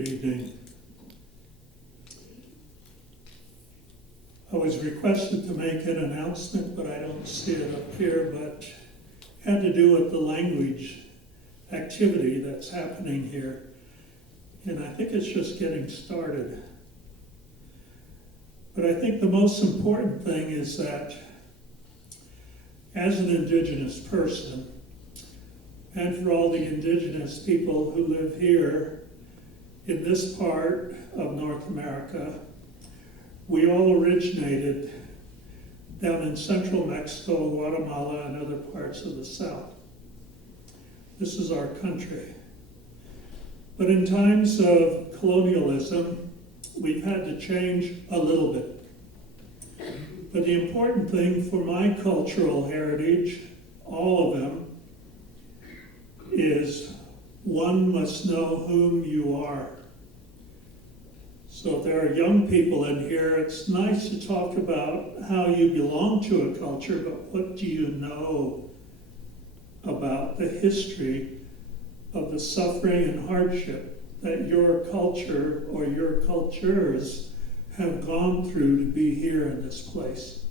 Good evening. I was requested to make an announcement, but I don't see it up here, but it had to do with the language activity that's happening here. And I think it's just getting started. But I think the most important thing is that as an Indigenous person, and for all the Indigenous people who live here in this part of North America, we all originated down in central Mexico, Guatemala, and other parts of the South. This is our country. But in times of colonialism, we've had to change a little bit. But the important thing for my cultural heritage, all of them, is one must know whom you are. So if there are young people in here, it's nice to talk about how you belong to a culture, but what do you know about the history of the suffering and hardship that your culture or your cultures have gone through to be here in this place?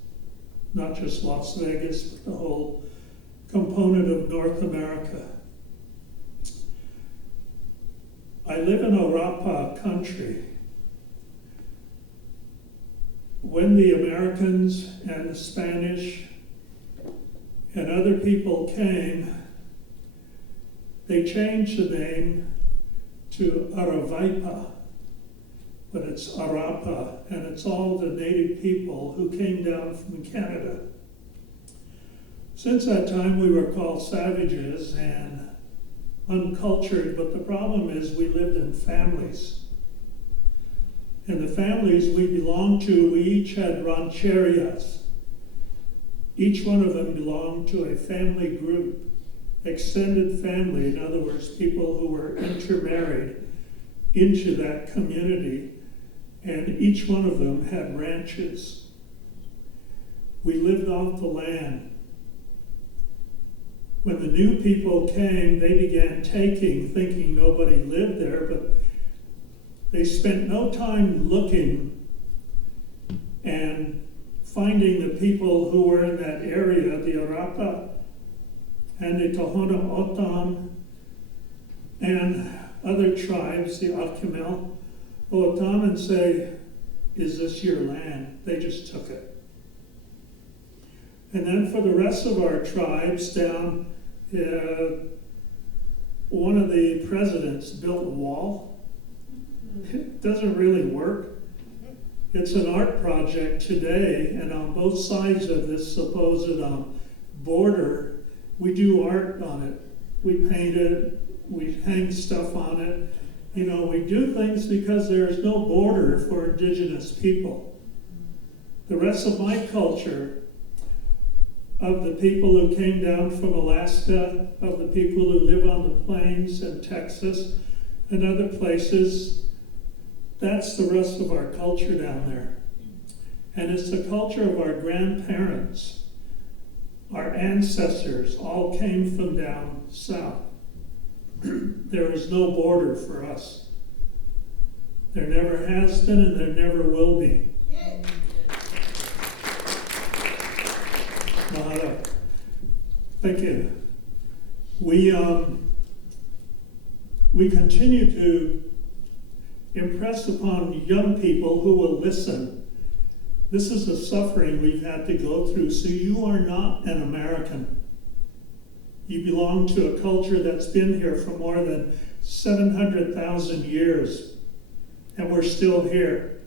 Not just Las Vegas, but the whole component of North America. I live in Arapa country. When the Americans and the Spanish and other people came, they changed the name to Aravaipa, but it's Arapa, and it's all the native people who came down from Canada. Since that time, we were called savages and uncultured, but the problem is we lived in families. And the families we belonged to, we each had rancherias. Each one of them belonged to a family group, extended family, in other words, people who were intermarried into that community, and each one of them had ranches. We lived off the land. When the new people came, they began taking, thinking nobody lived there, but they spent no time looking and finding the people who were in that area, the Arapa and the Tohono O'odham and other tribes, the Akimel O'odham, and say, is this your land? They just took it. And then for the rest of our tribes down, one of the presidents built a wall. It doesn't really work. It's an art project today, and on both sides of this supposed border, we do art on it. We paint it, we hang stuff on it. You know, we do things because there is no border for Indigenous people. The rest of my culture, of the people who came down from Alaska, of the people who live on the plains in Texas and other places, that's the rest of our culture down there. And it's the culture of our grandparents. Our ancestors all came from down south. There is no border for us. There never has been and there never will be. Mahalo. Thank you. We continue to impress upon young people who will listen. This is the suffering we've had to go through. So you are not an American. You belong to a culture that's been here for more than 700,000 years, and we're still here.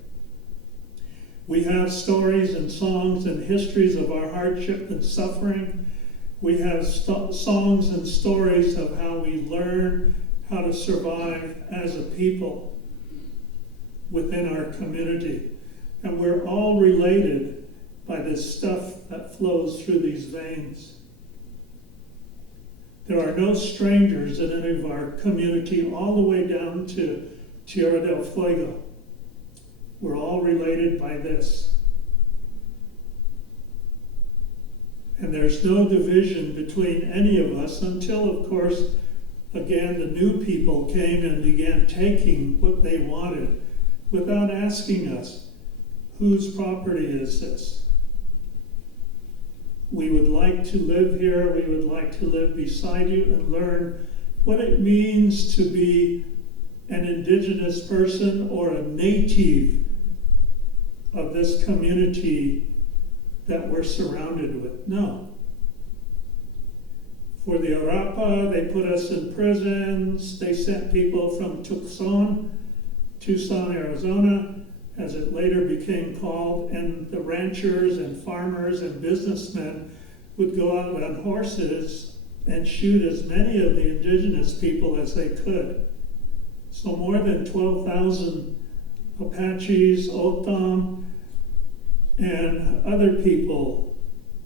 We have stories and songs and histories of our hardship and suffering. We have songs and stories of how we learn how to survive as a people within our community. And we're all related by this stuff that flows through these veins. There are no strangers in any of our community, all the way down to Tierra del Fuego. We're all related by this. And there's no division between any of us until, of course, again, the new people came and began taking what they wanted without asking us, whose property is this? We would like to live here, we would like to live beside you and learn what it means to be an indigenous person or a native of this community that we're surrounded with. No. For the Arapa, they put us in prisons. They sent people from Tucson, Arizona, as it later became called, and the ranchers and farmers and businessmen would go out on horses and shoot as many of the indigenous people as they could. So more than 12,000 Apaches, Otham, and other people,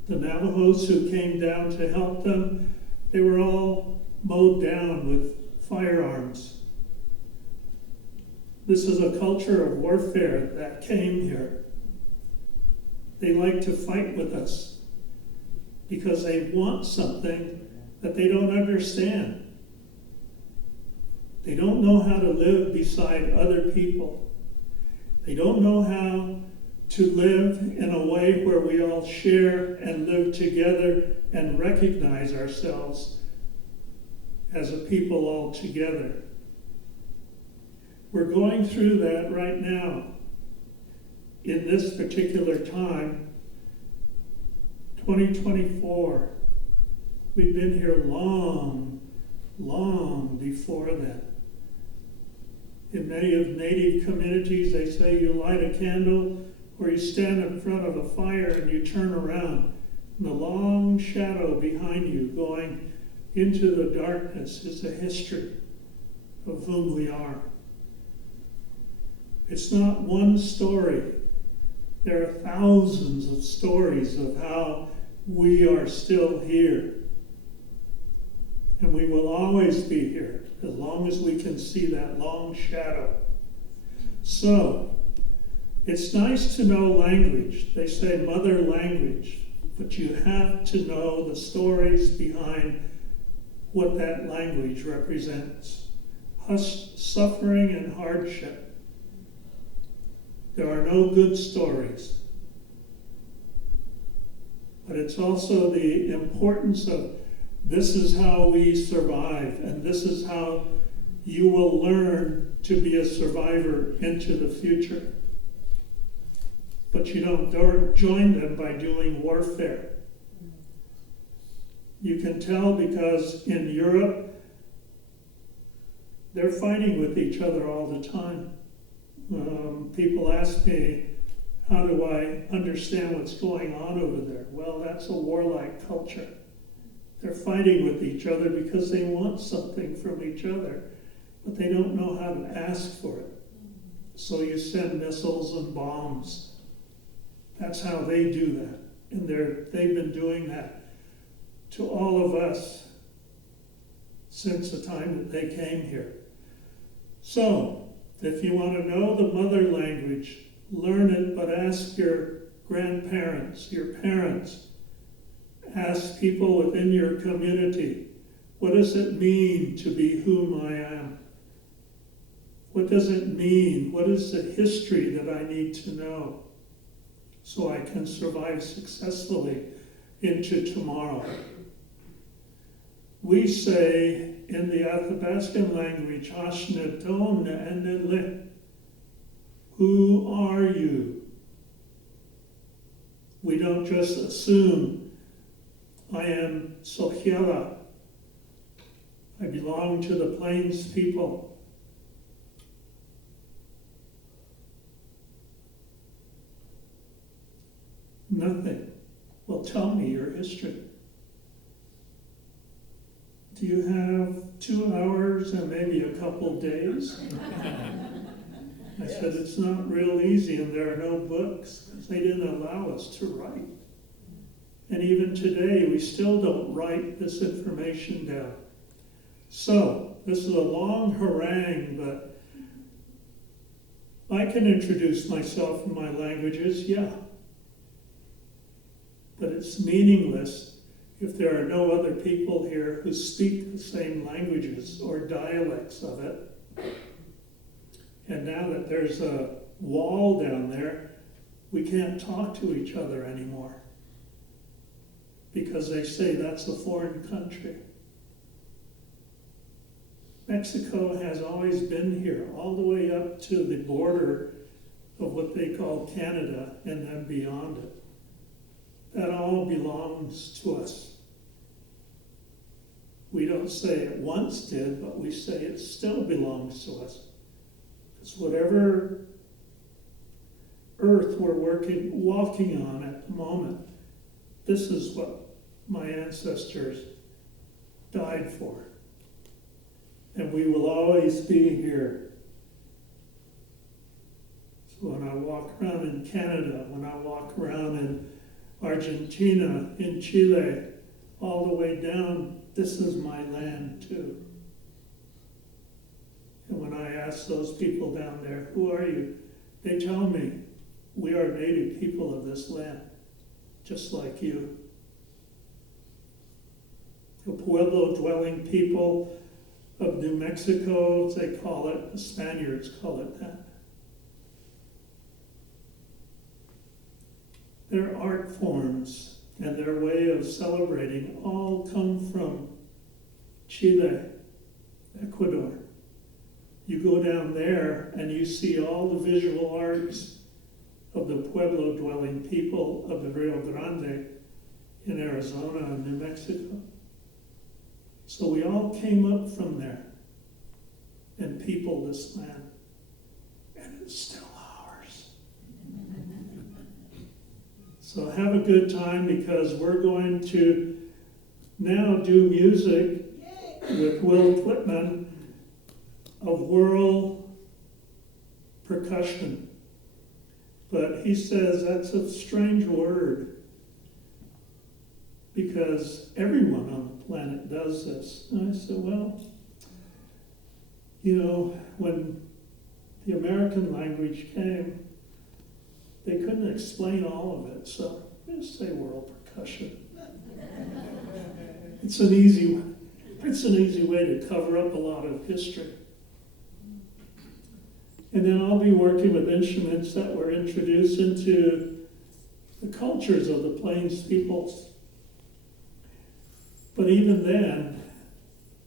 the Navajos who came down to help them, they were all mowed down with firearms. This is a culture of warfare that came here. They like to fight with us because they want something that they don't understand. They don't know how to live beside other people. They don't know how to live in a way where we all share and live together and recognize ourselves as a people all together. We're going through that right now. In this particular time, 2024, we've been here long before that. In many of Native communities, they say you light a candle or you stand in front of a fire and you turn around, and the long shadow behind you going into the darkness is a history of whom we are. It's not one story. There are thousands of stories of how we are still here. And we will always be here as long as we can see that long shadow. So, it's nice to know language. They say mother language, but you have to know the stories behind what that language represents. Suffering and hardship. There are no good stories. But it's also the importance of this is how we survive, and this is how you will learn to be a survivor into the future. But you don't join them by doing warfare. You can tell because in Europe, they're fighting with each other all the time. People ask me, how do I understand what's going on over there? Well, that's a warlike culture. They're fighting with each other because they want something from each other, but they don't know how to ask for it. So you send missiles and bombs. That's how they do that. And they've been doing that to all of us since the time that they came here. So, if you want to know the mother language, learn it, but ask your grandparents, your parents. Ask people within your community, what does it mean to be whom I am? What does it mean? What is the history that I need to know so I can survive successfully into tomorrow? We say in the Athabascan language, who are you? We don't just assume, I am Sohiela. I belong to the Plains people. Nothing. Well, tell me your history. Do you have 2 hours and maybe a couple days? I said, it's not real easy, and there are no books, because they didn't allow us to write. And even today, we still don't write this information down. So, this is a long harangue, but I can introduce myself in my languages, yeah. But it's meaningless if there are no other people here who speak the same languages or dialects of it, and now that there's a wall down there, we can't talk to each other anymore because they say that's a foreign country. Mexico has always been here, all the way up to the border of what they call Canada and then beyond it. That all belongs to us. We don't say it once did, but we say it still belongs to us. Because whatever earth we're walking on at the moment, this is what my ancestors died for. And we will always be here. So when I walk around in Canada, when I walk around in Argentina, in Chile, all the way down, this is my land too. And when I ask those people down there, who are you? They tell me, we are native people of this land, just like you. The Pueblo-dwelling people of New Mexico, they call it, the Spaniards call it that. Their art forms and their way of celebrating all come from Chile, Ecuador. You go down there and you see all the visual arts of the Pueblo-dwelling people of the Rio Grande in Arizona and New Mexico. So we all came up from there and peopled this land, and it's still ours. So have a good time, because we're going to now do music with Will Twitman of whirl percussion. But he says that's a strange word, because everyone on the planet does this. And I said, well, when the American language came, they couldn't explain all of it, so just say whirl percussion. It's an easy way to cover up a lot of history. And then I'll be working with instruments that were introduced into the cultures of the Plains peoples. But even then,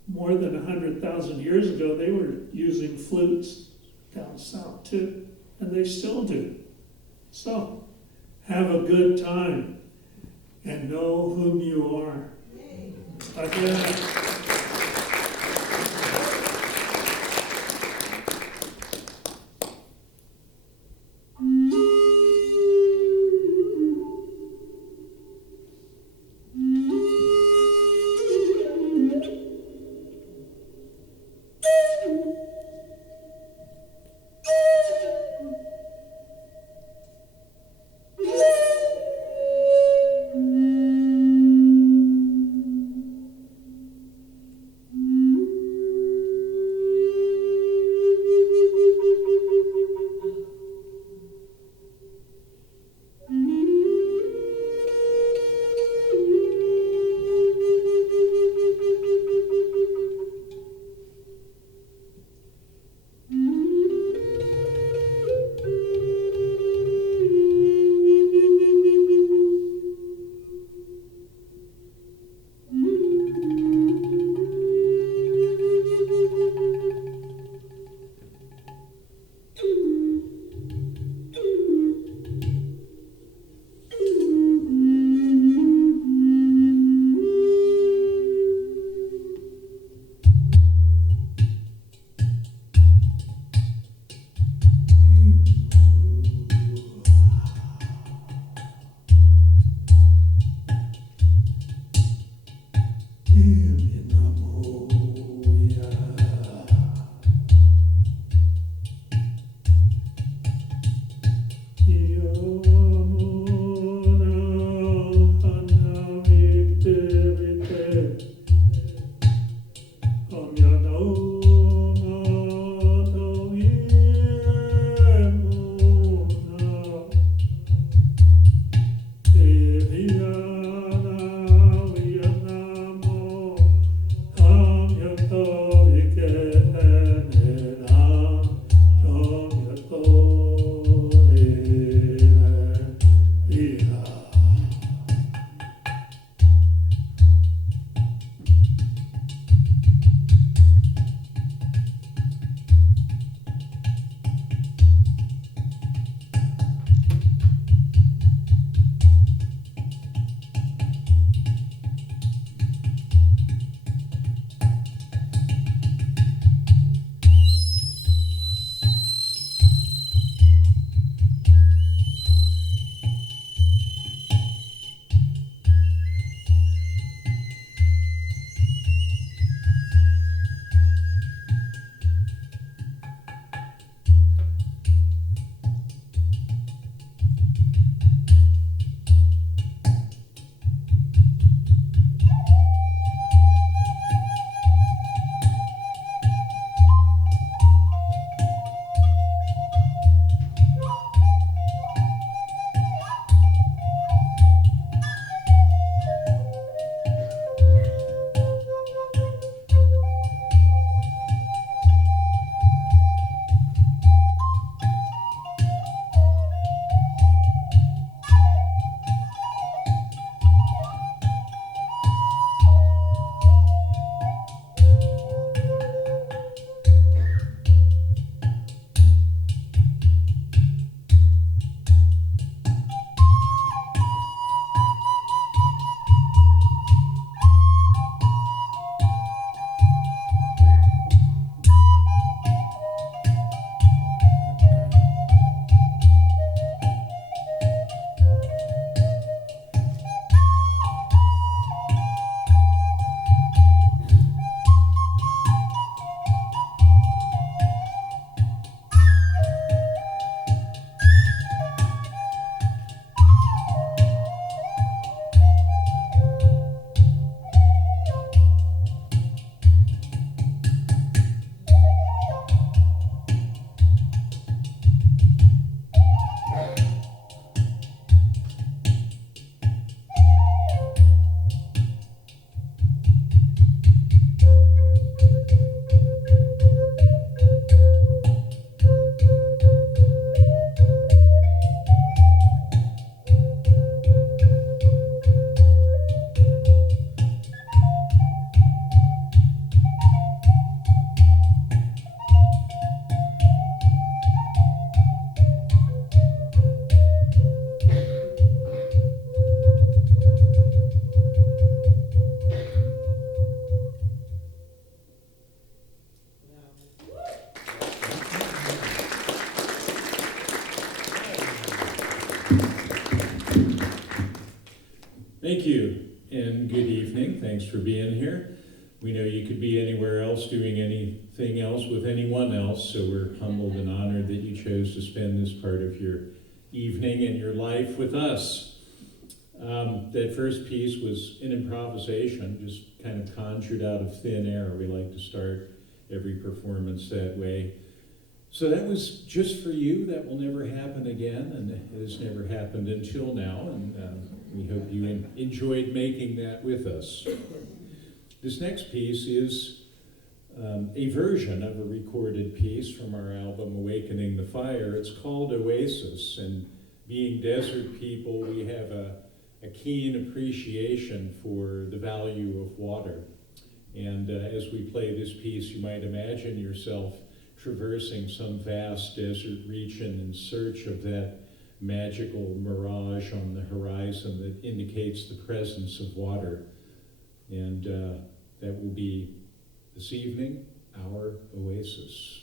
more than 100,000 years ago, they were using flutes down south too, and they still do. So, have a good time and know whom you are. Again. Thank you, and good evening. Thanks for being here. We know you could be anywhere else doing anything else with anyone else, so we're humbled and honored that you chose to spend this part of your evening and your life with us. That first piece was an improvisation, just kind of conjured out of thin air. We like to start every performance that way. So that was just for you. That will never happen again, and it has never happened until now, and we hope you enjoyed making that with us. This next piece is a version of a recorded piece from our album Awakening the Fire. It's called Oasis, and being desert people, we have a keen appreciation for the value of water. And as we play this piece, you might imagine yourself traversing some vast desert region in search of that magical mirage on the horizon that indicates the presence of water. And that will be, this evening, our oasis.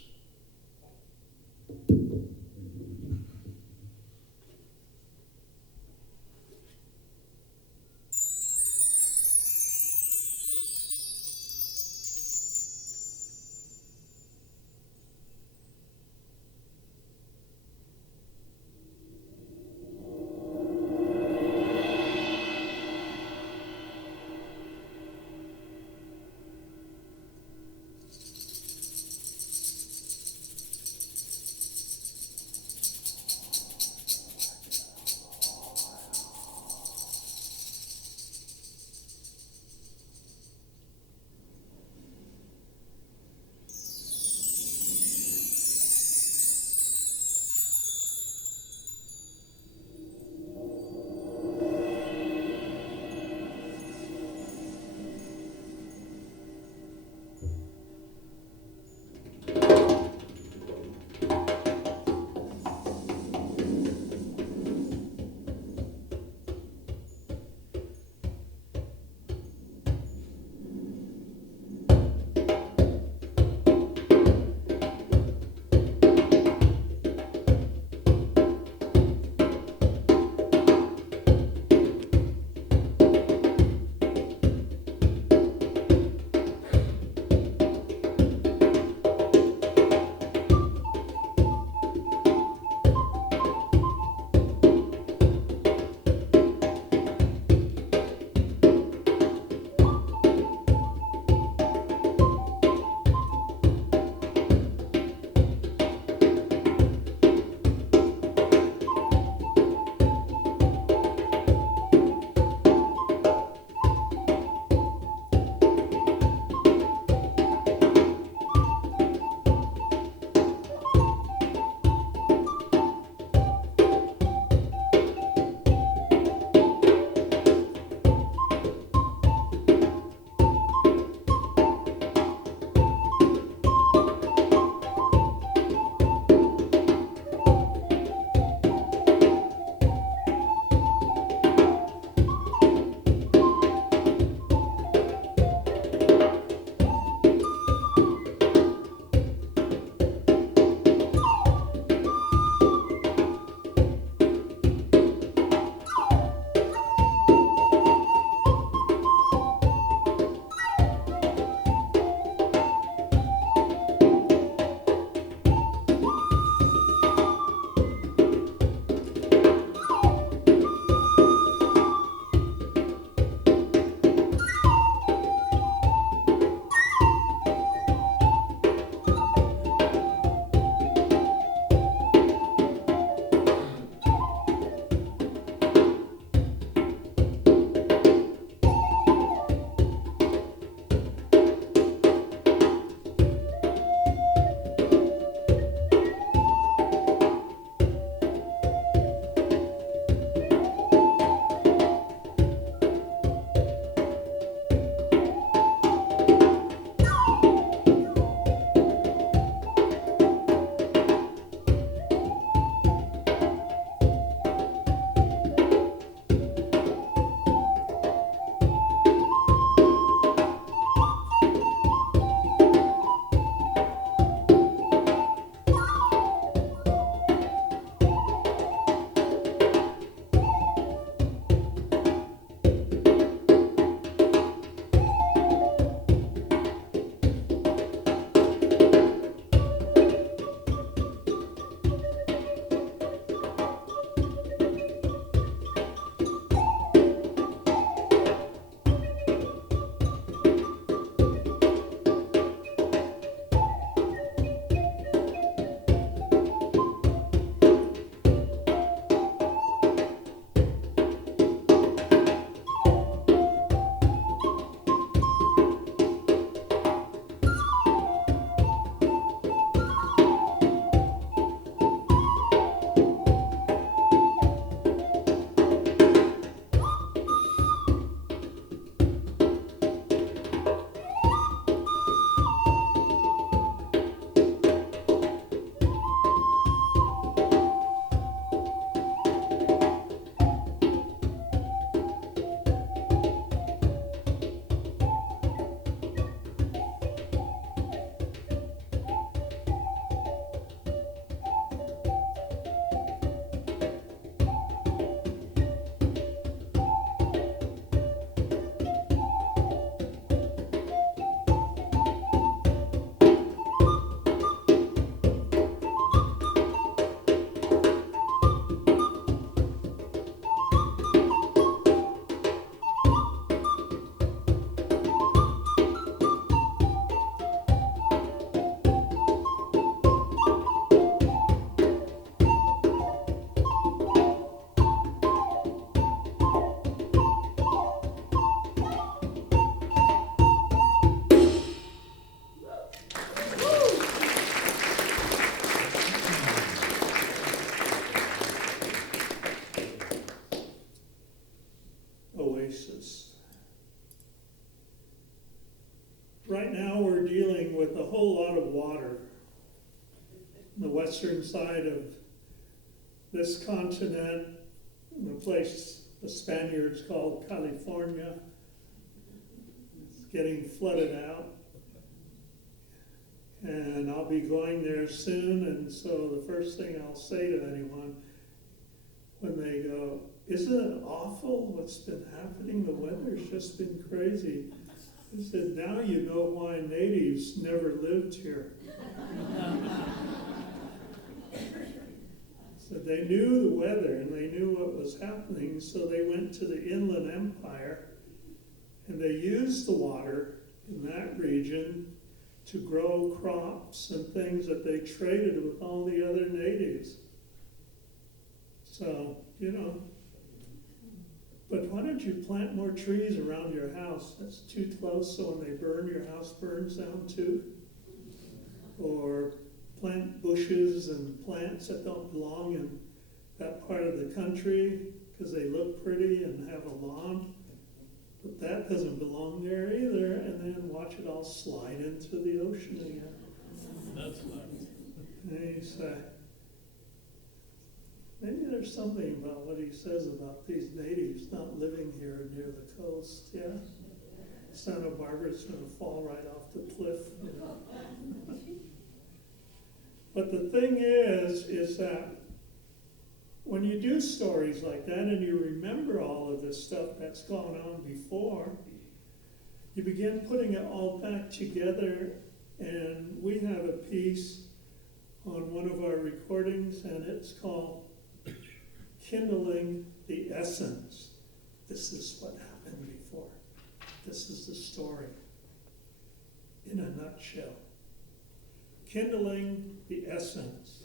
right now we're dealing with a whole lot of water. The western side of this continent, the place the Spaniards called California, is getting flooded out. And I'll be going there soon, and so the first thing I'll say to anyone when they go, "Isn't it awful what's been happening? The weather's just been crazy." I said, "Now you know why natives never lived here." So they knew the weather and they knew what was happening, so they went to the Inland Empire and they used the water in that region to grow crops and things that they traded with all the other natives. So, but why don't you plant more trees around your house? That's too close, so when they burn, your house burns down too. Or plant bushes and plants that don't belong in that part of the country because they look pretty and have a lawn. But that doesn't belong there either, and then watch it all slide into the ocean again. That's nice. And he said, maybe there's something about what he says about these natives not living here near the coast, yeah? Santa Barbara's going to fall right off the cliff, But the thing is that when you do stories like that and you remember all of this stuff that's gone on before, you begin putting it all back together. And we have a piece on one of our recordings, and it's called Kindling the Essence. This is what happened before. This is the story in a nutshell. Kindling the Essence.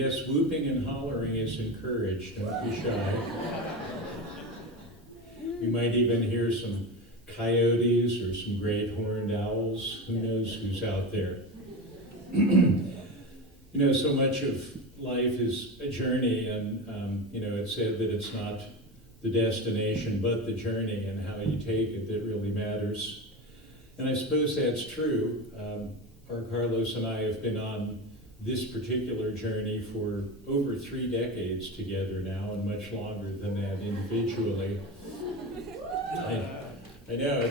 yes, whooping and hollering is encouraged, don't be shy. We might even hear some coyotes or some great horned owls. Who knows who's out there? You know, so much of life is a journey, and you know, it's said that it's not the destination but the journey and how you take it that really matters. And I suppose that's true. R Carlos and I have been on this particular journey for over 3 decades together now, and much longer than that individually. I know.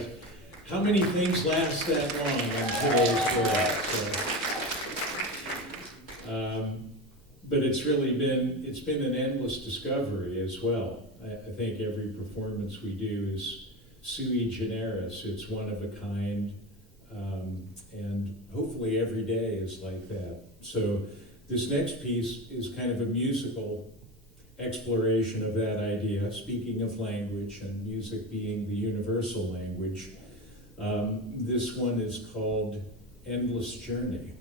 How many things last that long in today's world? So, but it's been an endless discovery as well. I think every performance we do is sui generis. It's one of a kind, and hopefully every day is like that. So this next piece is kind of a musical exploration of that idea, speaking of language and music being the universal language. This one is called Endless Journey.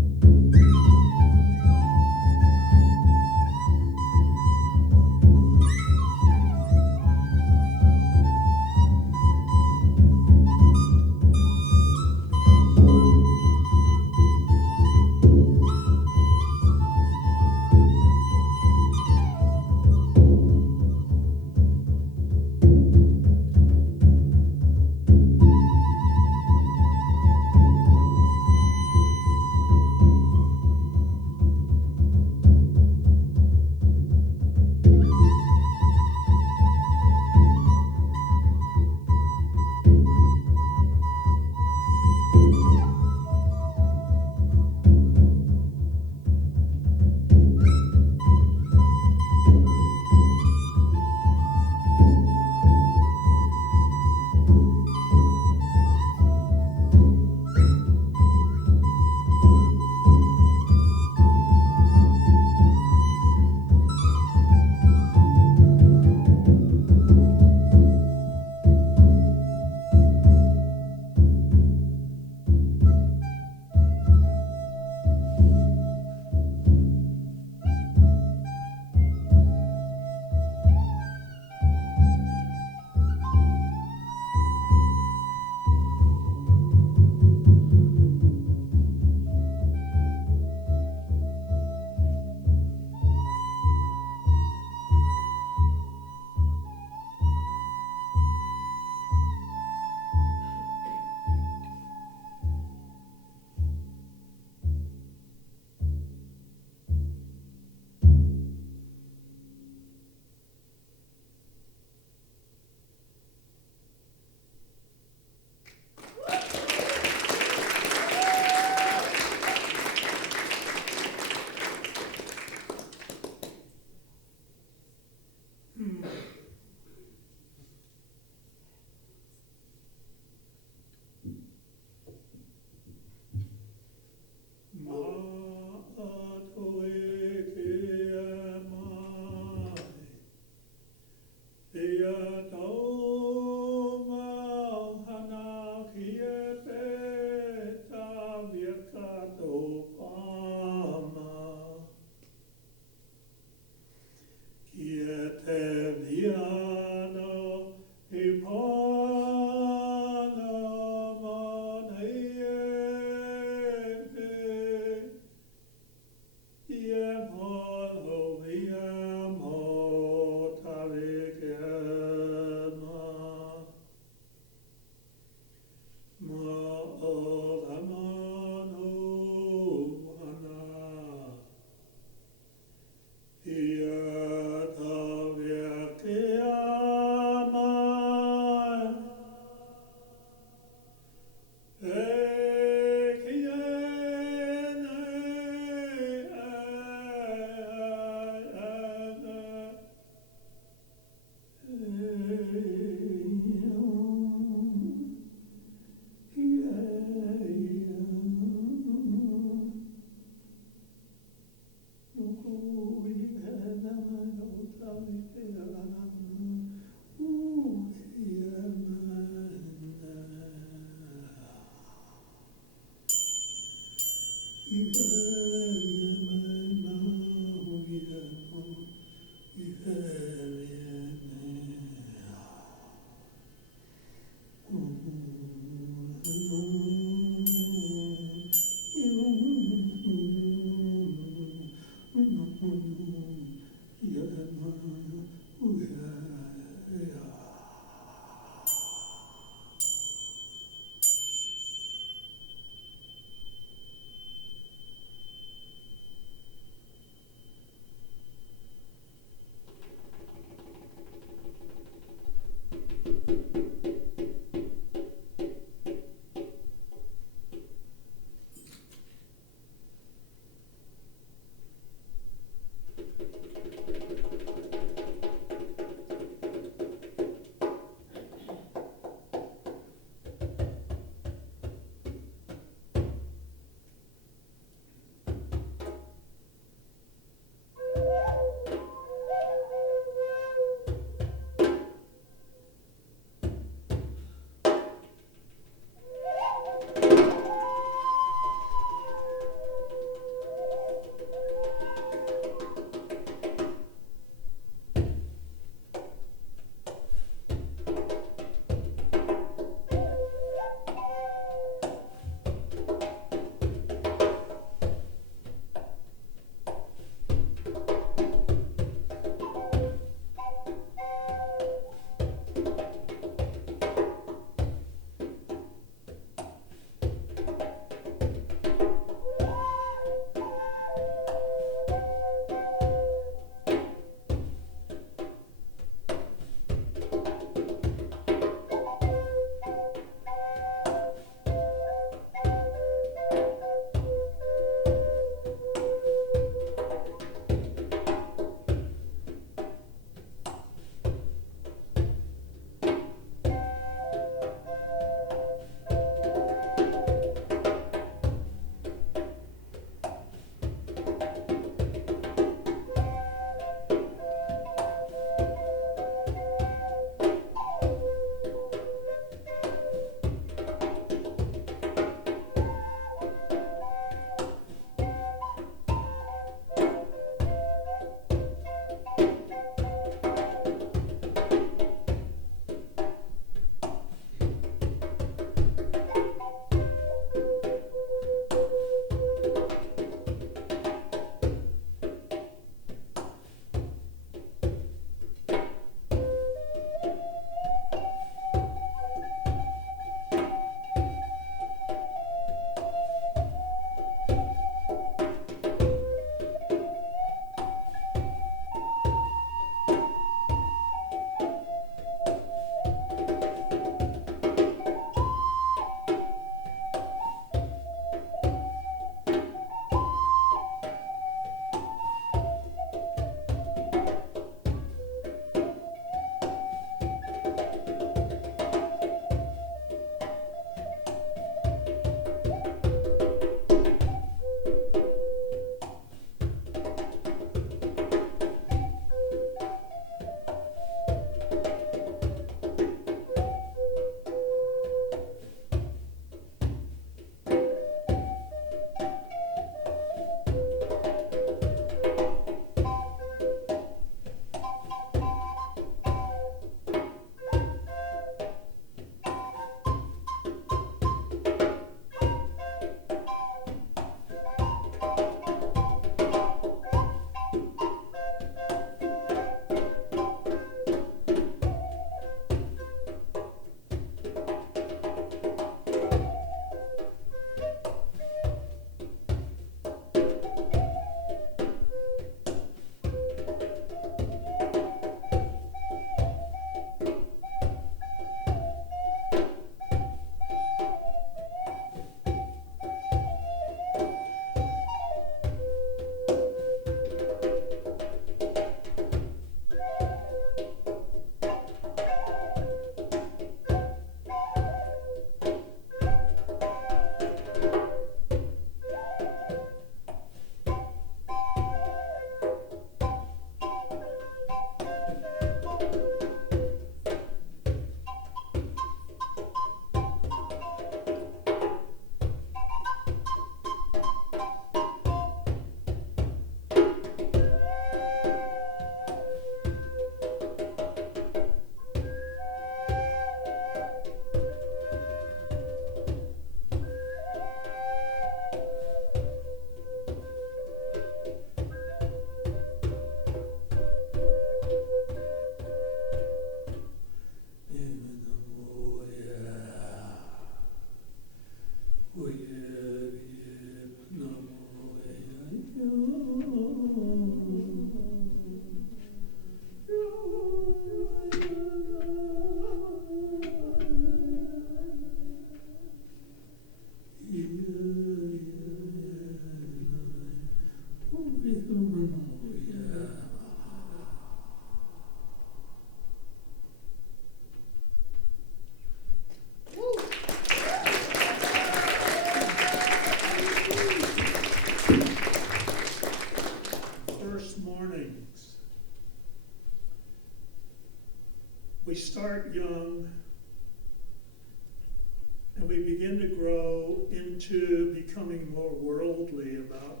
becoming more worldly about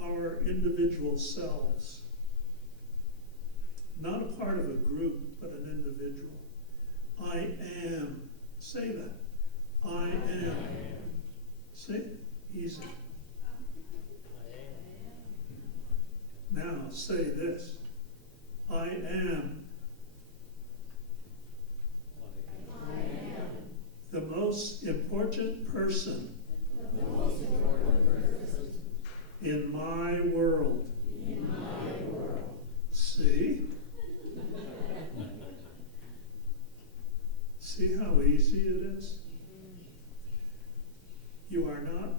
our individual selves. Not a part of a group, but an individual. I am. Say that. I am. See? Easy. Now say this. I am. The most important person in my world. See? See how easy it is? You are not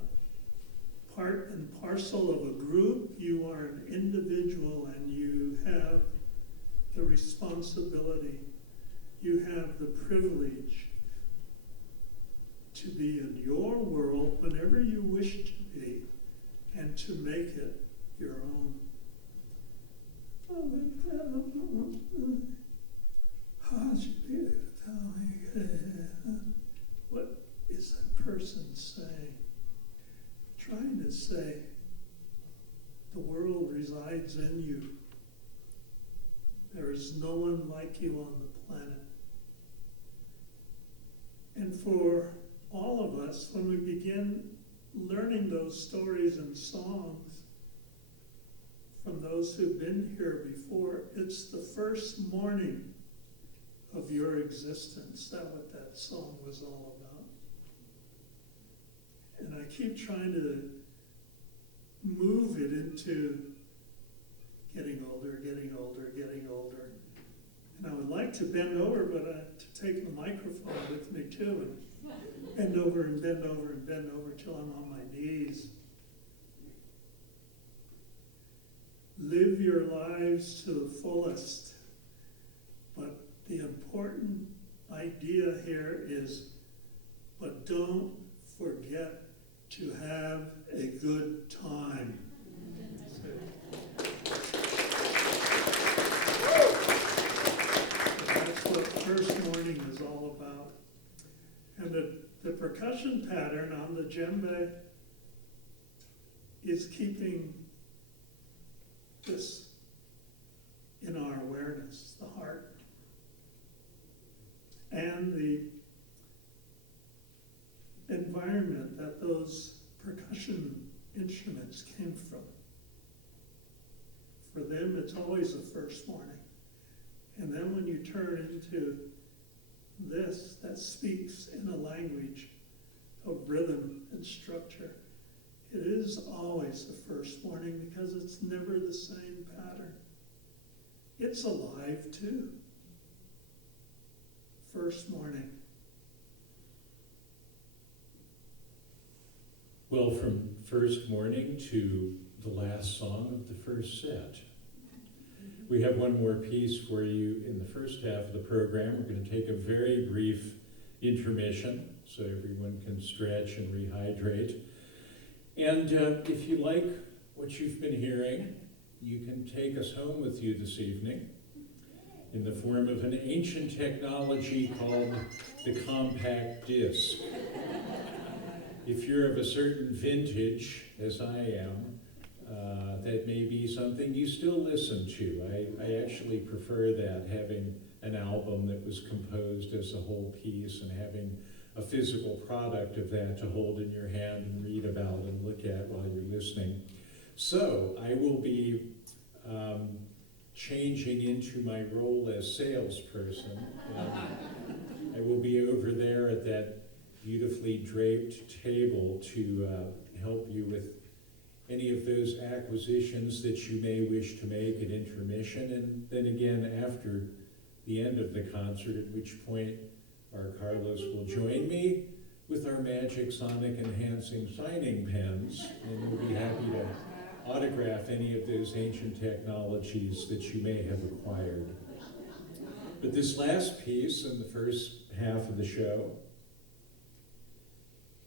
part and parcel of a group. You are an individual, and you have the responsibility. You have the privilege to be in your world whenever you wish to be, and to make it your own. What is that person saying? Trying to say, the world resides in you. There is no one like you on the planet. And for all of us, when we begin learning those stories and songs from those who've been here before, it's the first morning of your existence. That's what that song was all about. And I keep trying to move it into getting older, getting older, getting older. And I would like to bend over, but I have to take the microphone with me too, and bend over and bend over and bend over till I'm on my knees. Live your lives to the fullest. But the important idea here is, but don't forget to have a good time. That's what First Morning is all about. And the percussion pattern on the djembe is keeping this in our awareness, the heart, and the environment that those percussion instruments came from. For them, it's always the first morning. And then when you turn into this, that speaks in a language of rhythm and structure, it is always the first morning because it's never the same pattern. It's alive too. First morning. Well, from First Morning to the last song of the first set. We have one more piece for you in the first half of the program. We're going to take a very brief intermission so everyone can stretch and rehydrate. And if you like what you've been hearing, you can take us home with you this evening in the form of an ancient technology called the compact disc. If you're of a certain vintage, as I am, that may be something you still listen to. I actually prefer that, having an album that was composed as a whole piece and having a physical product of that to hold in your hand and read about and look at while you're listening. So I will be changing into my role as salesperson. I will be over there at that beautifully draped table to help you with any of those acquisitions that you may wish to make at intermission, and then again after the end of the concert, at which point R Carlos will join me with our magic sonic enhancing signing pens, and we'll be happy to autograph any of those ancient technologies that you may have acquired. But this last piece in the first half of the show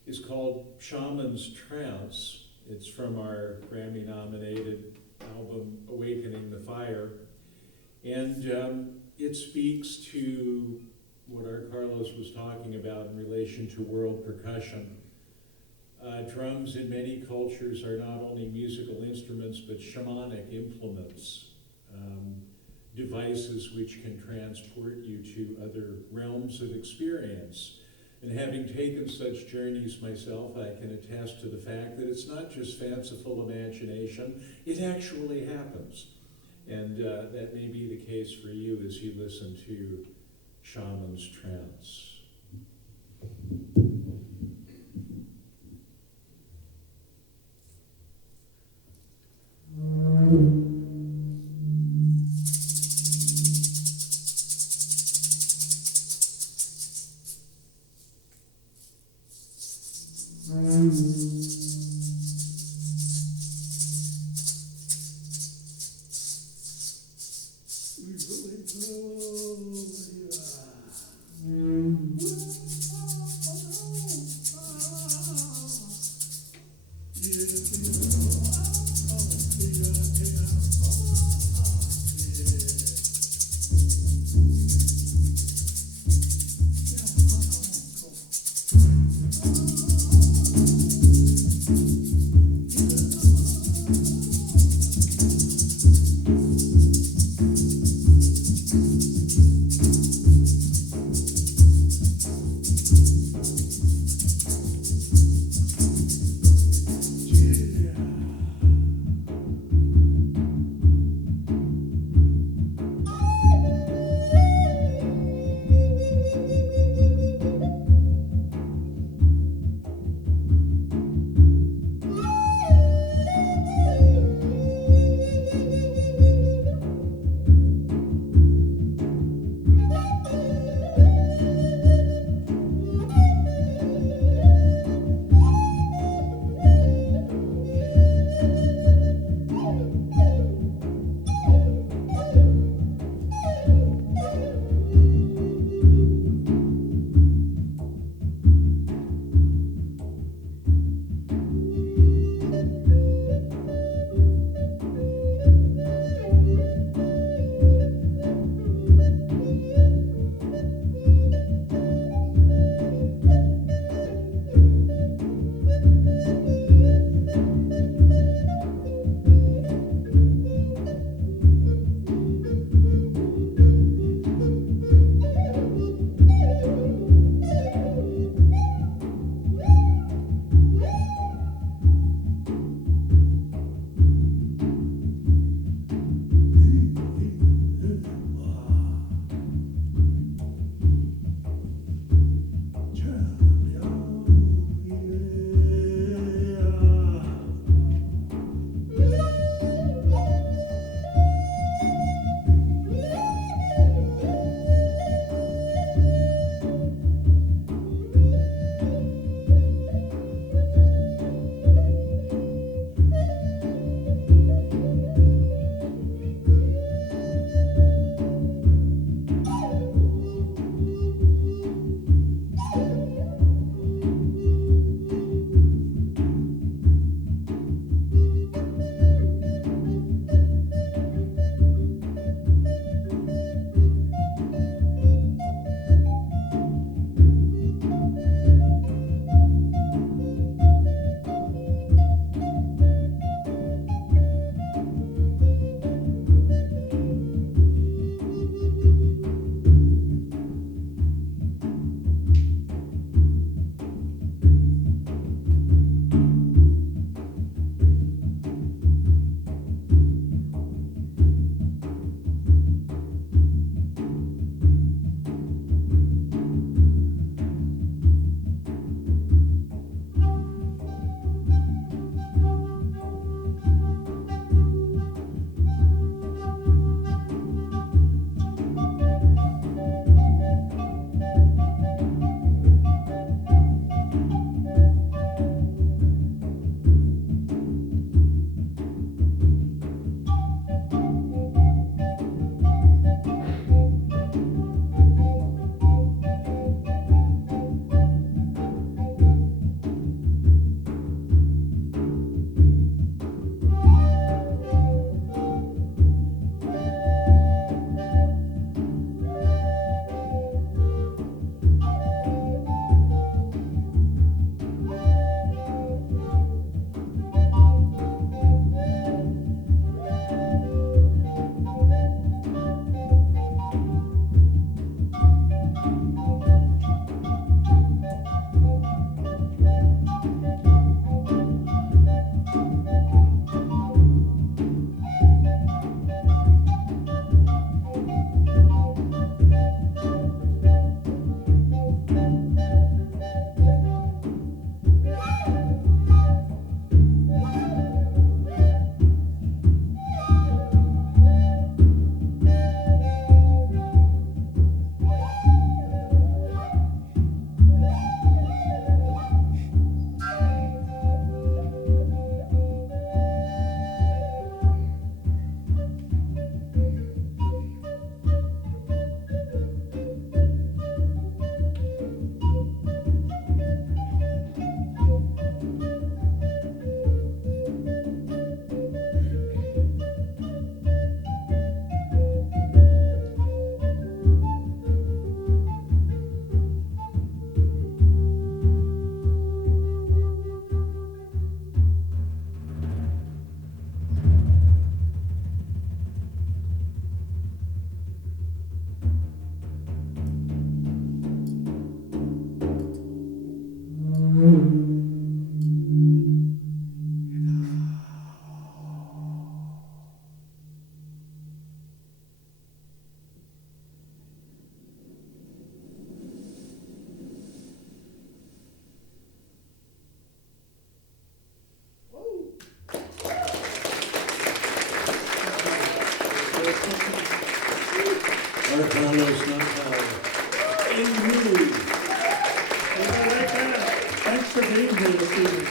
is called Shaman's Trance. It's from our Grammy-nominated album, Awakening the Fire. And it speaks to what R Carlos was talking about in relation to world percussion. Drums in many cultures are not only musical instruments, but shamanic implements, devices which can transport you to other realms of experience. And having taken such journeys myself, I can attest to the fact that it's not just fanciful imagination, it actually happens. And that may be the case for you as you listen to Shaman's trance. R Carlos Nakai. Indeed. Thanks for being here this evening.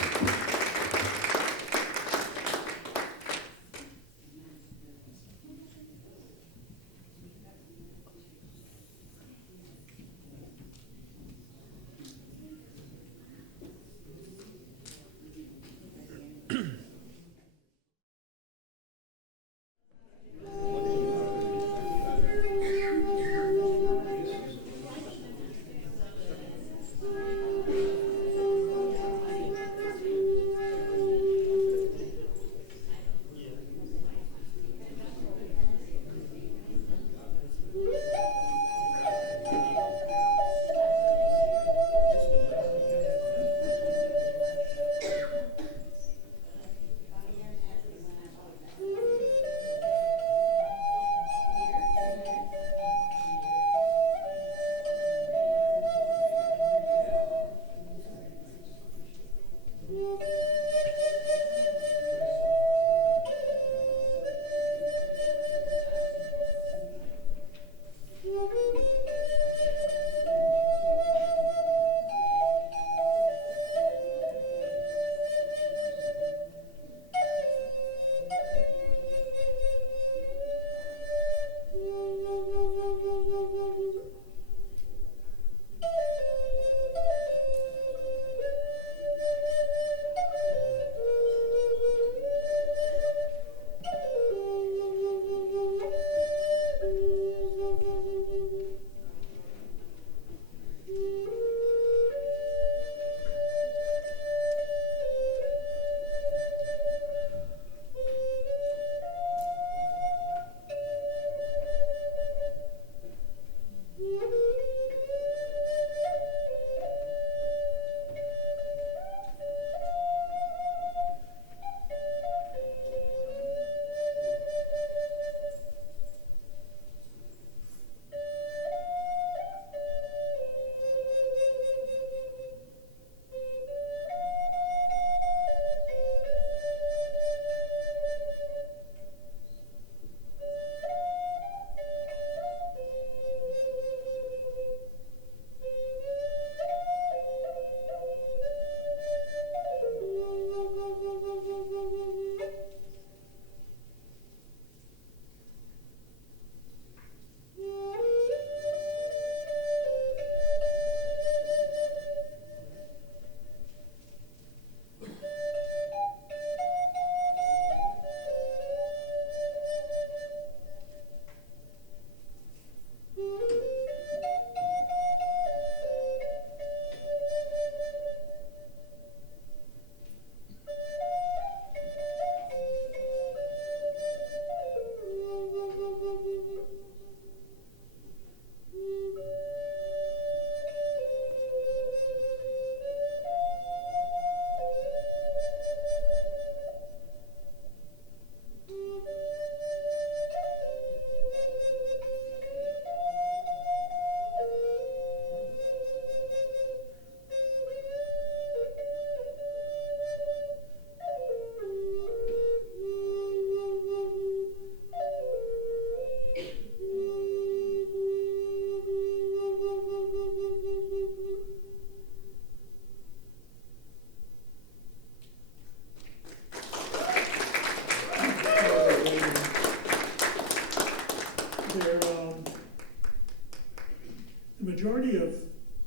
The majority of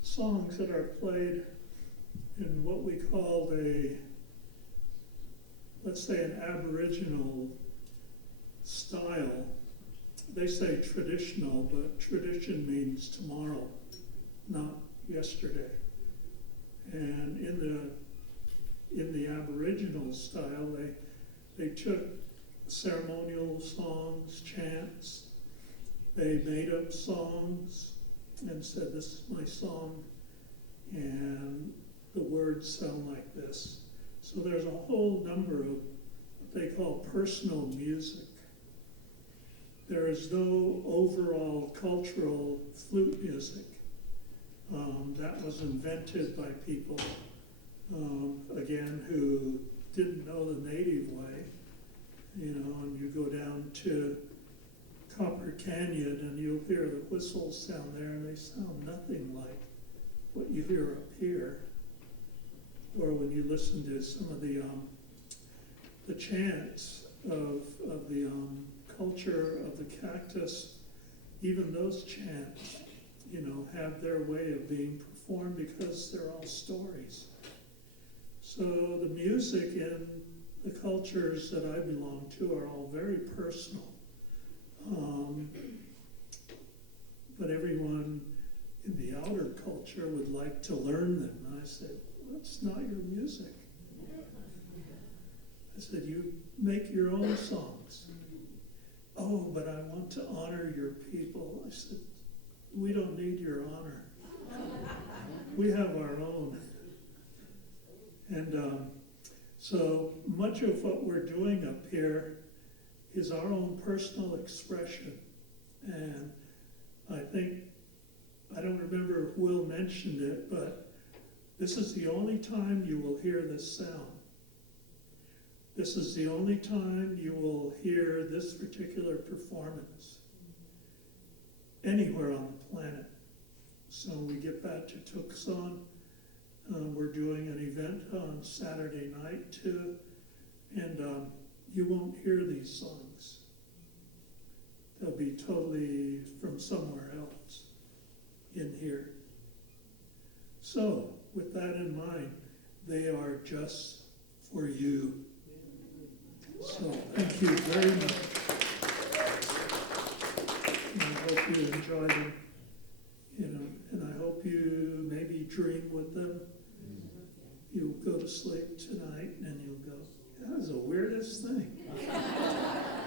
songs that are played in what we call let's say an Aboriginal style, they say traditional, but tradition means tomorrow, not yesterday. And in the Aboriginal style, they took ceremonial songs, chants, they made up songs and said, this is my song, and the words sound like this. So there's a whole number of what they call personal music. There is no overall cultural flute music. That was invented by people, again, who didn't know the native way. You know, and you go down to Copper Canyon, and you'll hear the whistles down there, and they sound nothing like what you hear up here. Or when you listen to some of the chants of the culture of the cactus, even those chants, you know, have their way of being performed because they're all stories. So the music in the cultures that I belong to are all very personal. But everyone in the outer culture would like to learn them. And I said, well, that's not your music. I said, you make your own songs. Oh, but I want to honor your people. I said, we don't need your honor. We have our own. And so much of what we're doing up here is our own personal expression. And I think, I don't remember if Will mentioned it, but this is the only time you will hear this sound. This is the only time you will hear this particular performance anywhere on the planet. So we get back to Tucson. We're doing an event on Saturday night too, and you won't hear these songs. They'll be totally from somewhere else in here. So, with that in mind, they are just for you. So, thank you very much. And I hope you enjoy them, you know, and I hope you maybe dream with them. You'll go to sleep tonight and you'll go, that was the weirdest thing.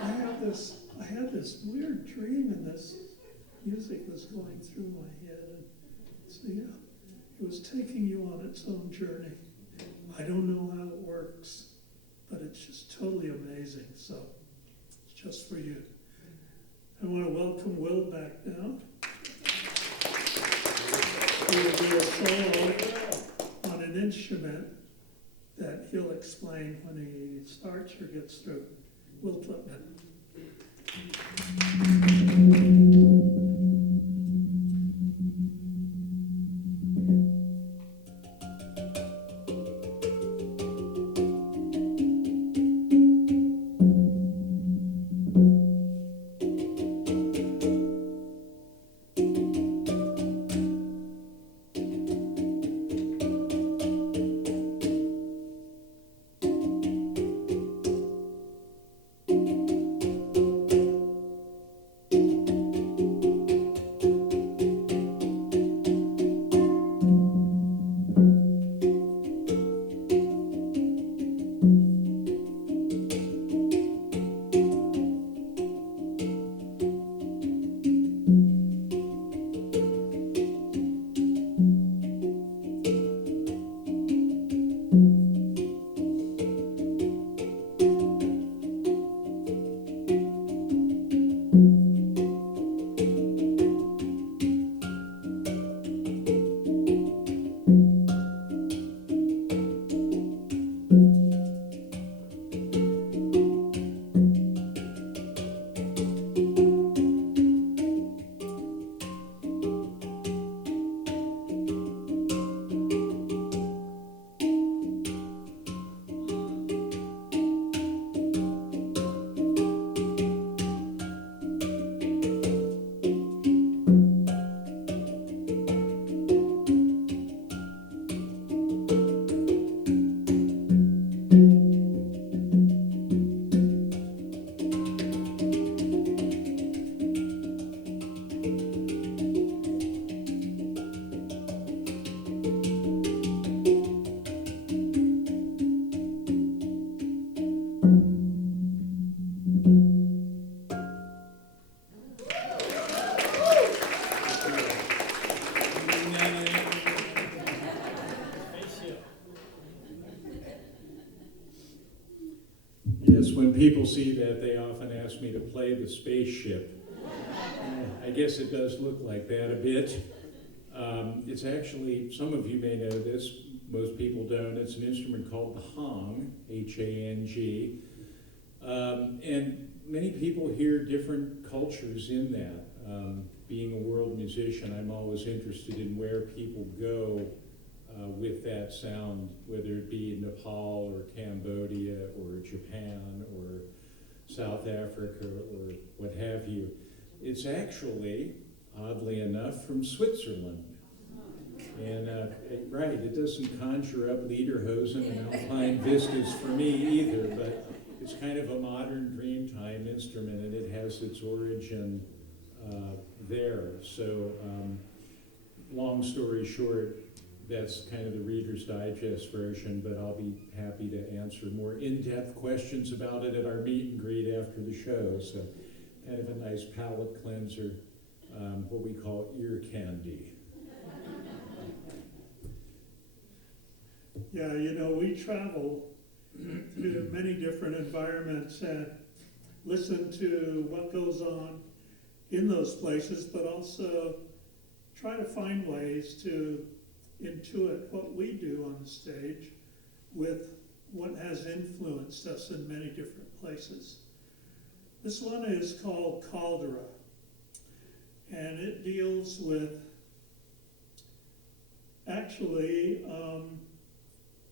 I had this weird dream and this music was going through my head. And so yeah, it was taking you on its own journey. I don't know how it works, but it's just totally amazing. So it's just for you. I want to welcome Will back now. He will do a solo on an instrument that he'll explain when he starts or gets through. Will Clipman. Yes, when people see that, they often ask me to play the spaceship. I guess it does look like that a bit. It's actually, some of you may know this, most people don't. It's an instrument called the Hang, H-A-N-G. And many people hear different cultures in that. Being a world musician, I'm always interested in where people go with that sound, whether it be Nepal or Cambodia or Japan or South Africa or what have you. It's actually, oddly enough, from Switzerland. And right, it doesn't conjure up lederhosen and alpine vistas for me either, but it's kind of a modern Dreamtime instrument, and it has its origin there. So, long story short, that's kind of the Reader's Digest version, but I'll be happy to answer more in-depth questions about it at our meet and greet after the show. So, kind of a nice palate cleanser, what we call ear candy. Yeah, we travel to many different environments and listen to what goes on in those places, but also try to find ways to intuit what we do on the stage with what has influenced us in many different places. This one is called Calder, and it deals with actually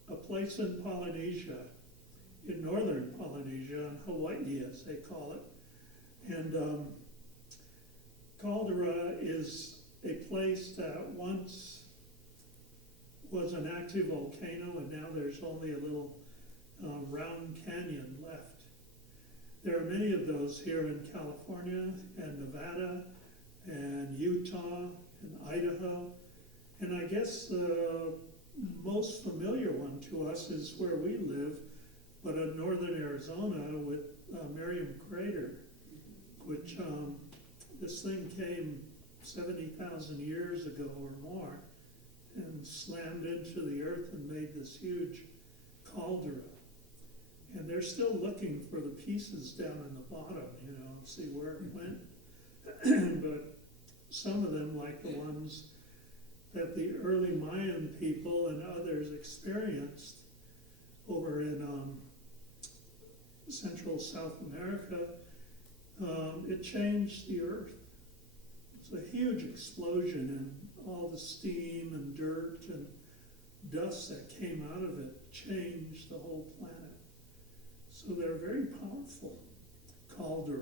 a place in Polynesia, in northern Polynesia, in Hawaii as they call it. And Caldera is a place that once was an active volcano, and now there's only a little round canyon left. There are many of those here in California and Nevada and Utah and Idaho. And I guess the most familiar one to us is where we live, but in northern Arizona with Miriam Crater, which this thing came 70,000 years ago or more and slammed into the earth and made this huge caldera. And they're still looking for the pieces down in the bottom, and see where it went. But some of them, like the ones that the early Mayan people and others experienced over in Central South America, it changed the earth. It's a huge explosion, and all the steam and dirt and dust that came out of it changed the whole planet. So they're very powerful, caldera.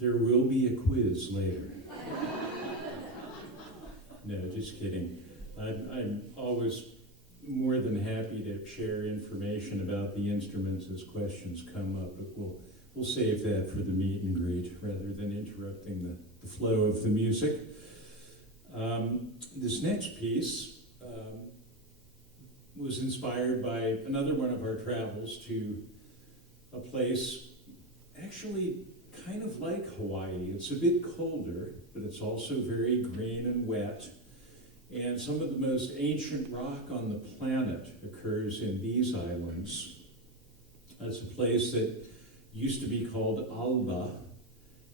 There will be a quiz later. No, just kidding. I'm always more than happy to share information about the instruments as questions come up, but we'll save that for the meet and greet rather than interrupting the flow of the music. This next piece was inspired by another one of our travels to a place actually kind of like Hawaii. It's a bit colder, but it's also very green and wet. And some of the most ancient rock on the planet occurs in these islands. It's a place that used to be called Alba,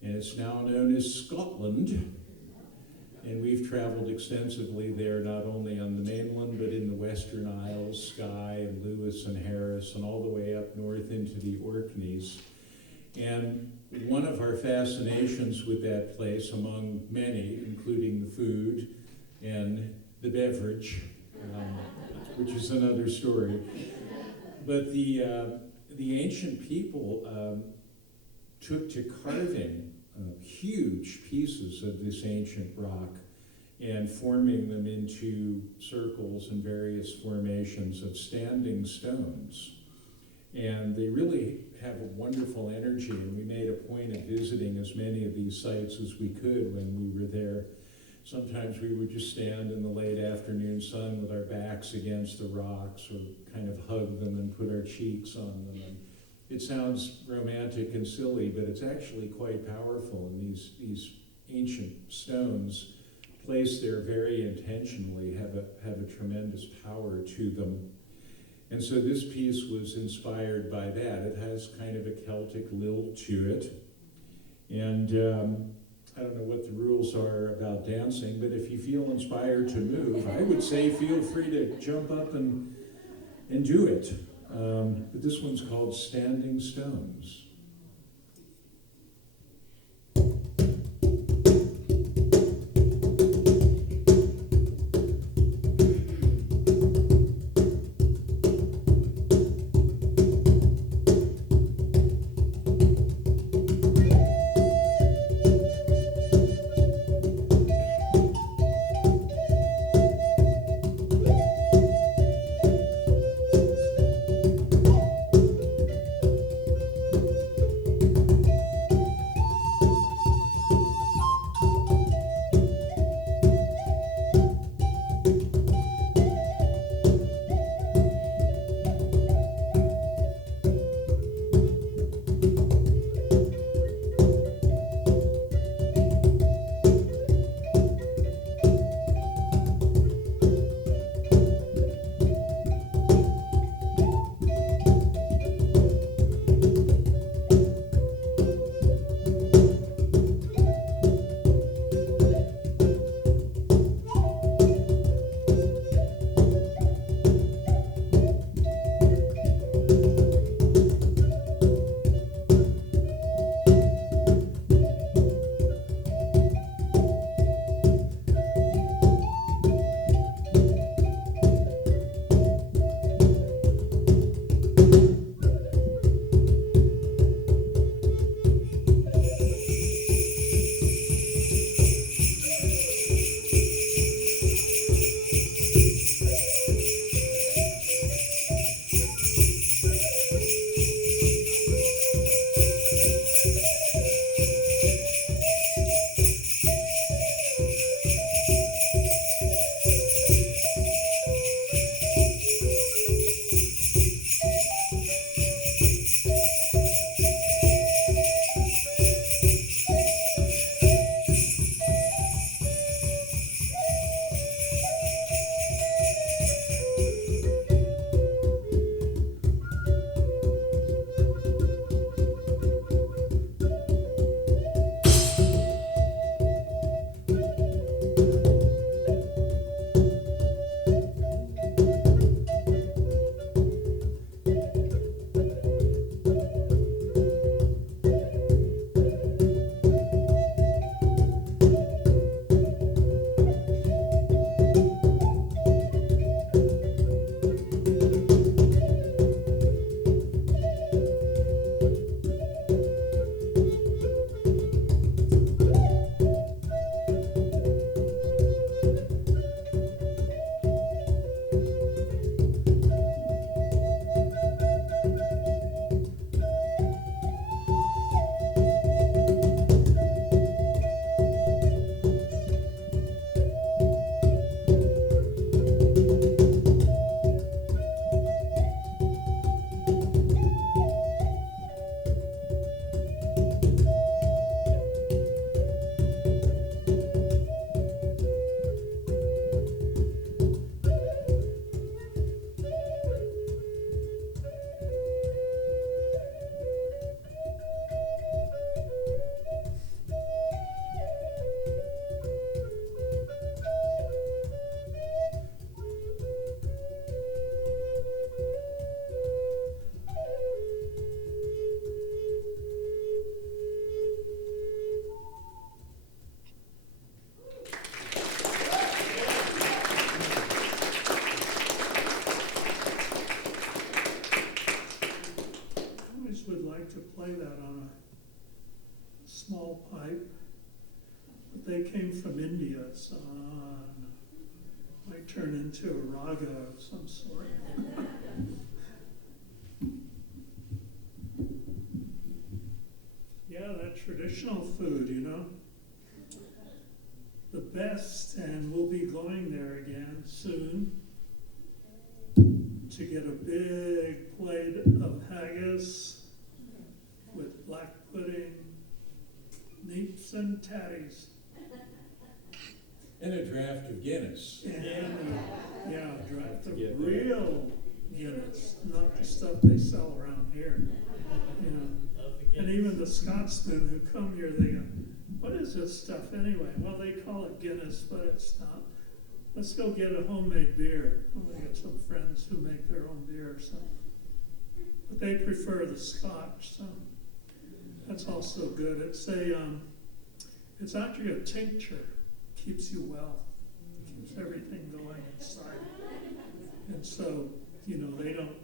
and it's now known as Scotland. And we've traveled extensively there, not only on the mainland, but in the Western Isles, Skye and Lewis and Harris, and all the way up north into the Orkneys. And one of our fascinations with that place, among many, including the food and the beverage, which is another story, but the ancient people took to carving huge pieces of this ancient rock and forming them into circles and various formations of standing stones. And they really have a wonderful energy, and we made a point of visiting as many of these sites as we could when we were there. Sometimes we would just stand in the late afternoon sun with our backs against the rocks, or kind of hug them and put our cheeks on them. And it sounds romantic and silly, but it's actually quite powerful. And these ancient stones, placed there very intentionally, have a tremendous power to them. And so this piece was inspired by that. It has kind of a Celtic lilt to it. And I don't know what the rules are about dancing, but if you feel inspired to move, I would say feel free to jump up and do it. But this one's called Standing Stones. came from India, so might turn into a raga of some sort. Yeah, that traditional food, the best, and we'll be going there again soon to get a big plate of haggis with black pudding, neeps and tatties. And a draft of Guinness. And, a draft of Get that. real Guinness, not the stuff they sell around here. And even the Scotsmen who come here, they go, what is this stuff anyway? Well, they call it Guinness, but it's not. Let's go get a homemade beer. Well, they got some friends who make their own beer, so. But they prefer the Scotch, so that's also good. It's actually a tincture. Keeps you well, keeps everything going inside. And so, they don't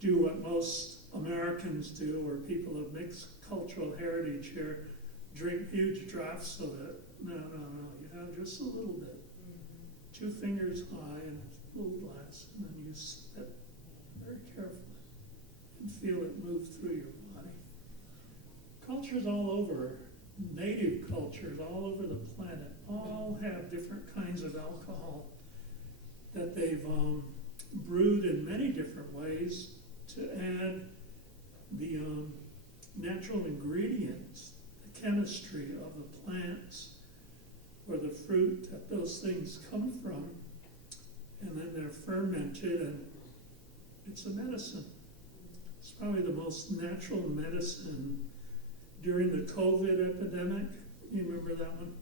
do what most Americans do, or people of mixed cultural heritage here, drink huge draughts of it. No. You have just a little bit. 2 fingers high in a little glass, and then you sip very carefully and feel it move through your body. Cultures all over, native cultures all over the planet, all have different kinds of alcohol that they've brewed in many different ways to add the natural ingredients, the chemistry of the plants or the fruit that those things come from, and then they're fermented, and it's a medicine. It's probably the most natural medicine during the COVID epidemic. You remember that one?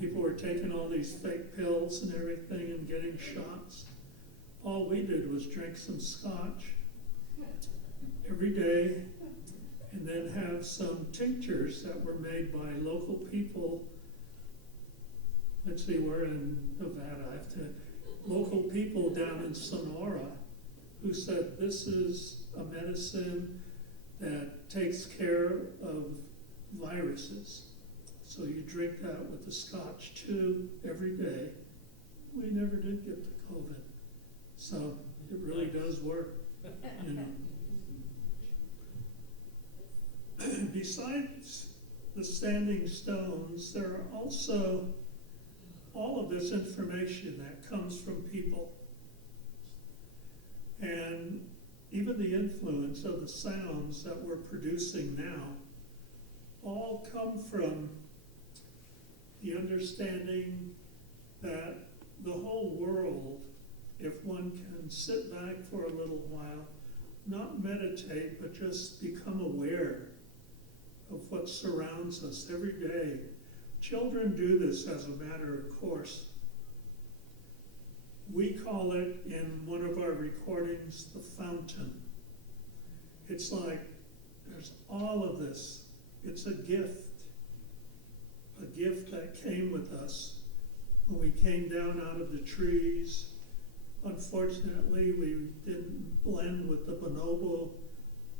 People were taking all these fake pills and everything and getting shots. All we did was drink some scotch every day, and then have some tinctures that were made by local people. Let's see, we're in Nevada. Local people down in Sonora who said this is a medicine that takes care of viruses. So you drink that with the scotch too every day. We never did get the COVID. So it really does work. Besides the standing stones, there are also all of this information that comes from people. And even the influence of the sounds that we're producing now all come from the understanding that the whole world, if one can sit back for a little while, not meditate, but just become aware of what surrounds us every day. Children do this as a matter of course. We call it, in one of our recordings, the fountain. It's like there's all of this. It's a gift that came with us when we came down out of the trees. Unfortunately, we didn't blend with the bonobo,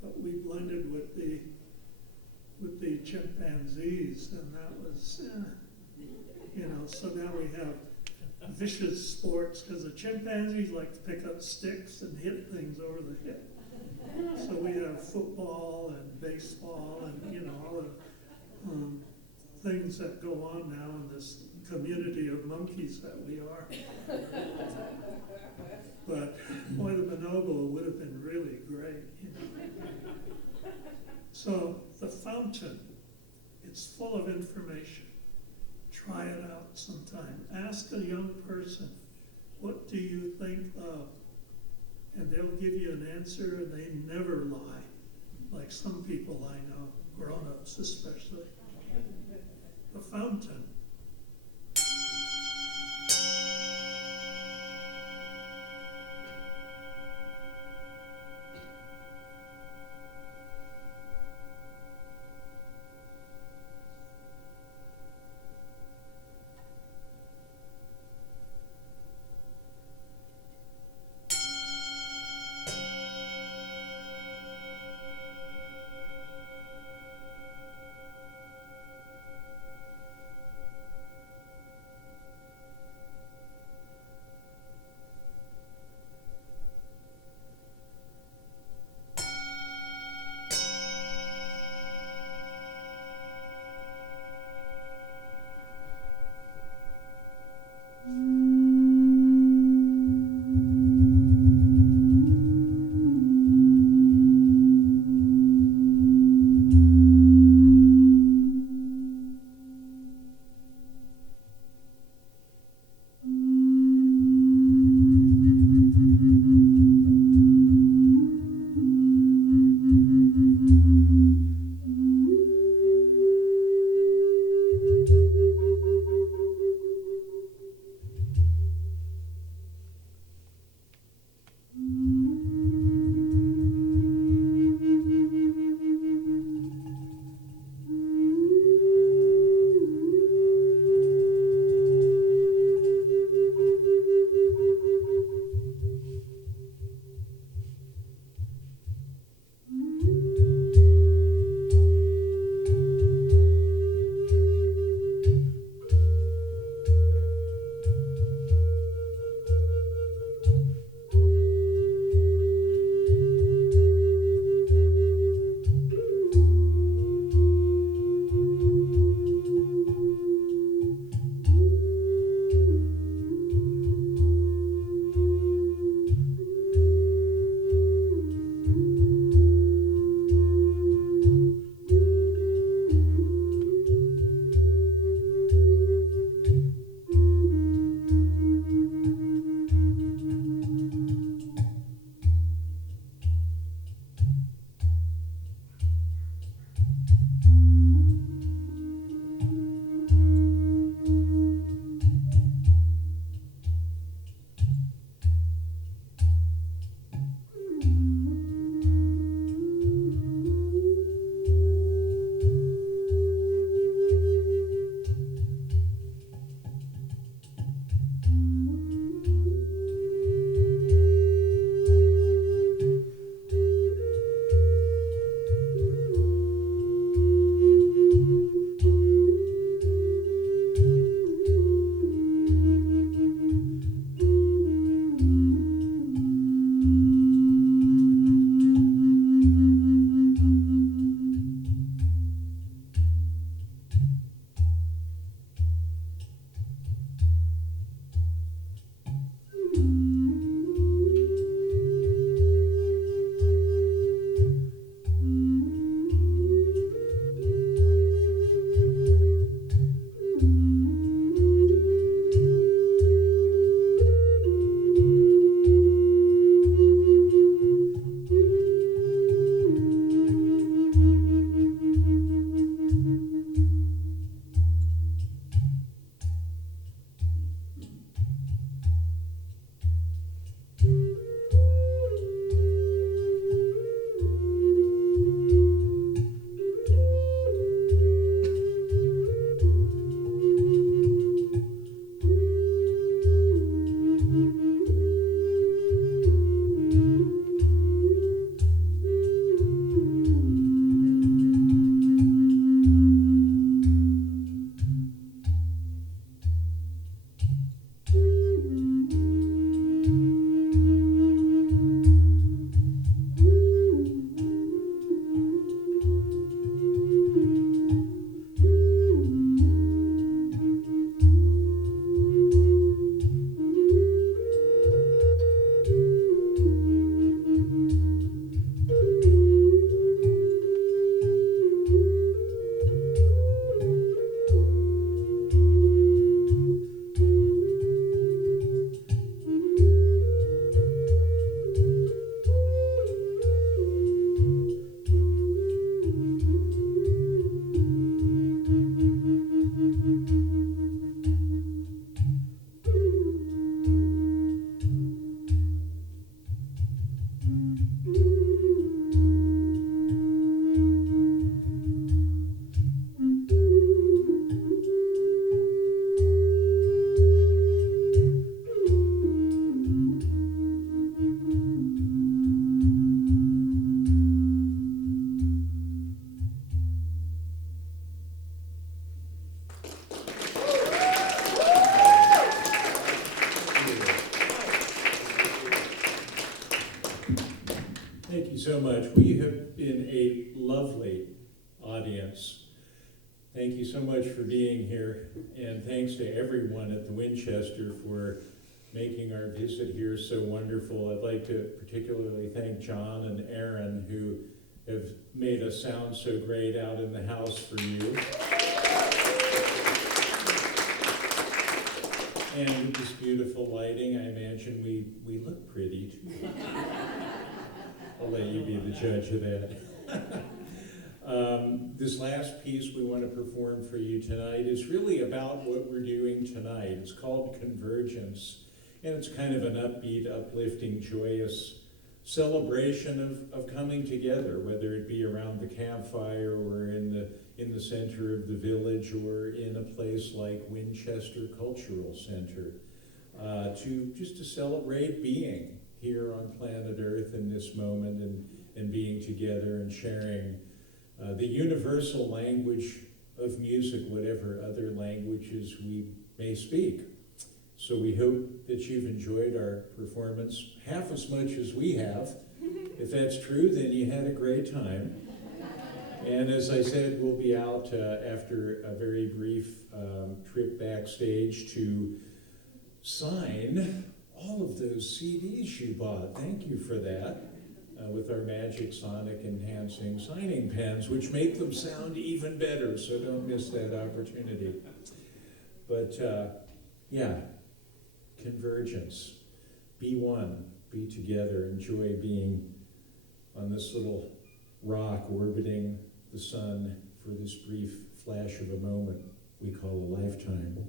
but we blended with the chimpanzees, and that was, so now we have vicious sports, because the chimpanzees like to pick up sticks and hit things over the head. So we have football and baseball and, all the things that go on now in this community of monkeys that we are. But, boy, the bonobo would have been really great, So, the fountain, it's full of information. Try it out sometime. Ask a young person, what do you think of? And they'll give you an answer, and they never lie, like some people I know, grown-ups especially. The fountain. so much. We have been a lovely audience. Thank you so much for being here, and thanks to everyone at the Winchester for making our visit here so wonderful. I'd like to particularly thank John and Aaron, who have made us sound so great out in the house for you. And with this beautiful lighting, I imagine we look pretty too. I'll let you be the judge of that. This last piece we want to perform for you tonight is really about what we're doing tonight. It's called Convergence, and it's kind of an upbeat, uplifting, joyous celebration of coming together, whether it be around the campfire or in the center of the village or in a place like Winchester Cultural Center, to celebrate being here on planet Earth in this moment and being together and sharing the universal language of music, whatever other languages we may speak. So we hope that you've enjoyed our performance half as much as we have. If that's true, then you had a great time. And as I said, we'll be out after a very brief trip backstage to sign all of those CDs you bought. Thank you for that. With our Magic Sonic enhancing signing pens, which make them sound even better, so don't miss that opportunity. But yeah, Convergence. Be one, be together, enjoy being on this little rock orbiting the sun for this brief flash of a moment we call a lifetime.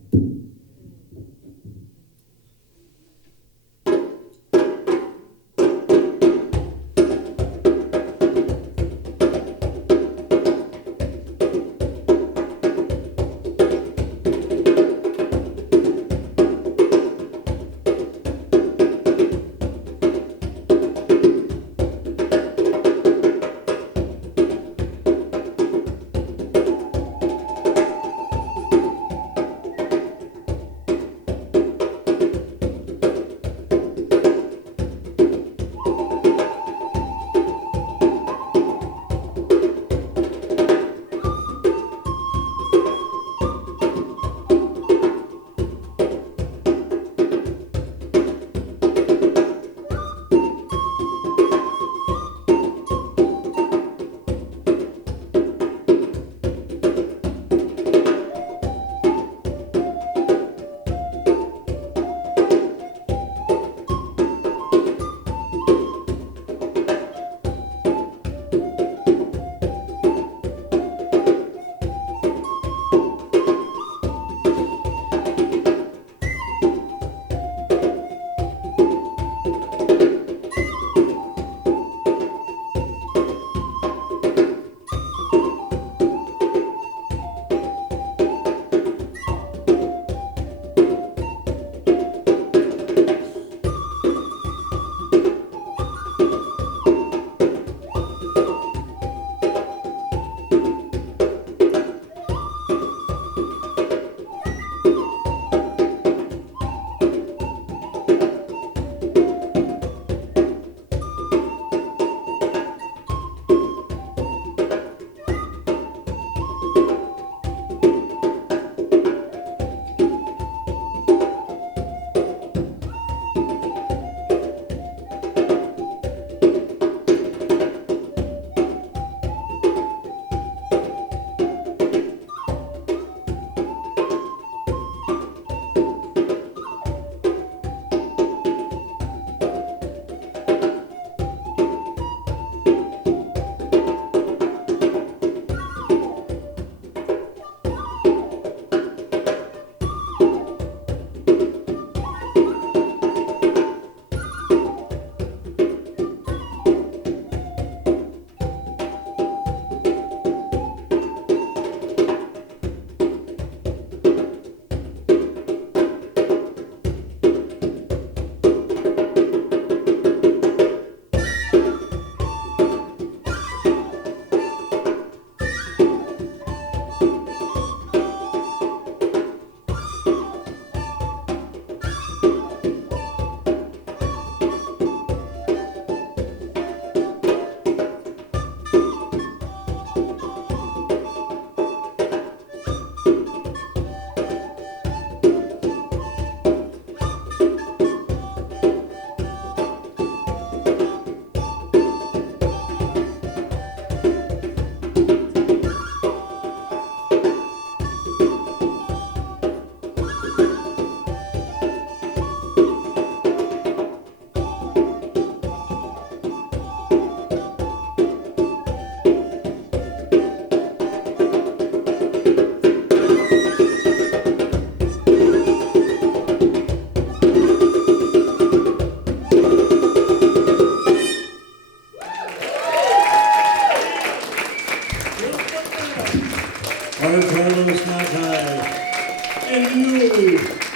R Carlos Nakai, and you.